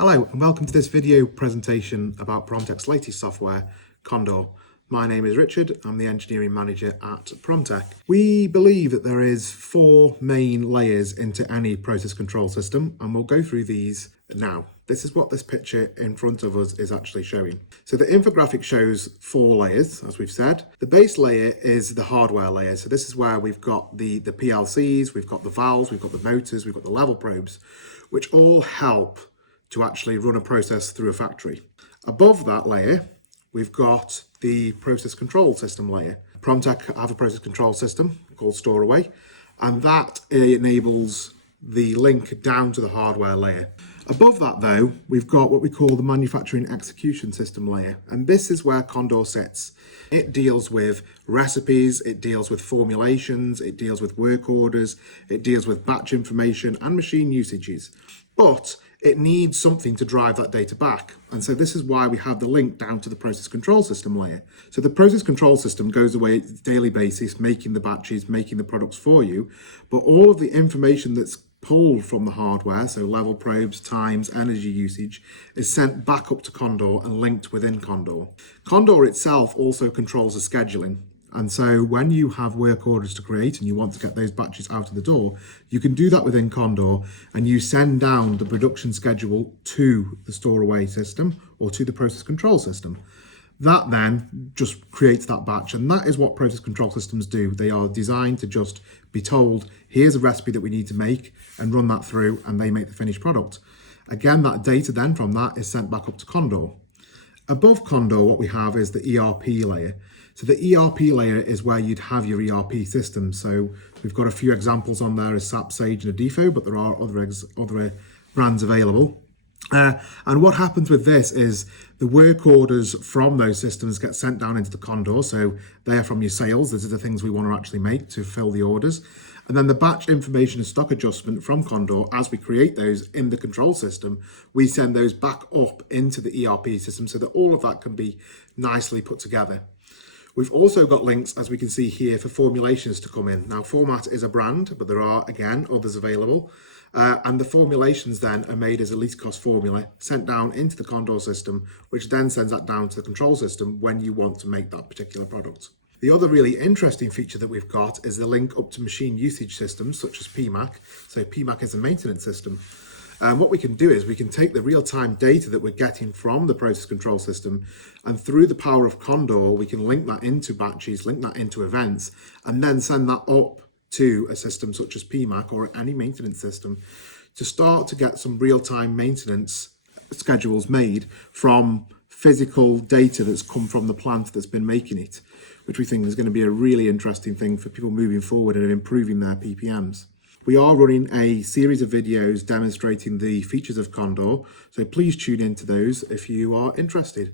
Hello and welcome to this video presentation about Promtech's latest software, Condor. My name is Richard, I'm the engineering manager at Promtech. We believe that there is 4 main layers into any process control system, and we'll go through these now. This is what this picture in front of us is actually showing. So the infographic shows 4 layers, as we've said. The base layer is the hardware layer. So this is where we've got the PLCs, we've got the valves, we've got the motors, we've got the level probes, which all help to actually run a process through a factory. Above that layer, we've got the process control system layer. Promtech have a process control system called Storeway, and that enables the link down to the hardware layer. Above that though, we've got what we call the manufacturing execution system layer, and this is where Condor sits. It deals with recipes, it deals with formulations, it deals with work orders, it deals with batch information and machine usages. But it needs something to drive that data back. And so this is why we have the link down to the process control system layer. So the process control system goes away on a daily basis, making the batches, making the products for you. But all of the information that's pulled from the hardware, so level probes, times, energy usage, is sent back up to Condor and linked within Condor. Condor itself also controls the scheduling. And so when you have work orders to create and you want to get those batches out of the door, you can do that within Condor, and you send down the production schedule to the Storeway system or to the process control system. That then just creates that batch, and that is what process control systems do. They are designed to just be told, here's a recipe that we need to make, and run that through, and they make the finished product. Again, that data then from that is sent back up to Condor. Above Condor, what we have is the ERP layer. So the ERP layer is where you'd have your ERP system. So we've got a few examples on there as SAP, Sage and Adifo, but there are other brands available. And what happens with this is the work orders from those systems get sent down into the Condor. So they're from your sales. These are the things we want to actually make to fill the orders. And then the batch information and stock adjustment from Condor, as we create those in the control system, we send those back up into the ERP system so that all of that can be nicely put together. We've also got links, as we can see here, for formulations to come in. Now, Format is a brand, but there are, again, others available. And the formulations then are made as a least cost formula, sent down into the Condor system, which then sends that down to the control system when you want to make that particular product. The other really interesting feature that we've got is the link up to machine usage systems, such as PMAC. So PMAC is a maintenance system. And what we can do is we can take the real-time data that we're getting from the process control system, and through the power of Condor, we can link that into batches, link that into events, and then send that up to a system such as PMAC or any maintenance system to start to get some real-time maintenance schedules made from physical data that's come from the plant that's been making it, which we think is going to be a really interesting thing for people moving forward and improving their PPMs. We are running a series of videos demonstrating the features of Condor, so please tune into those if you are interested.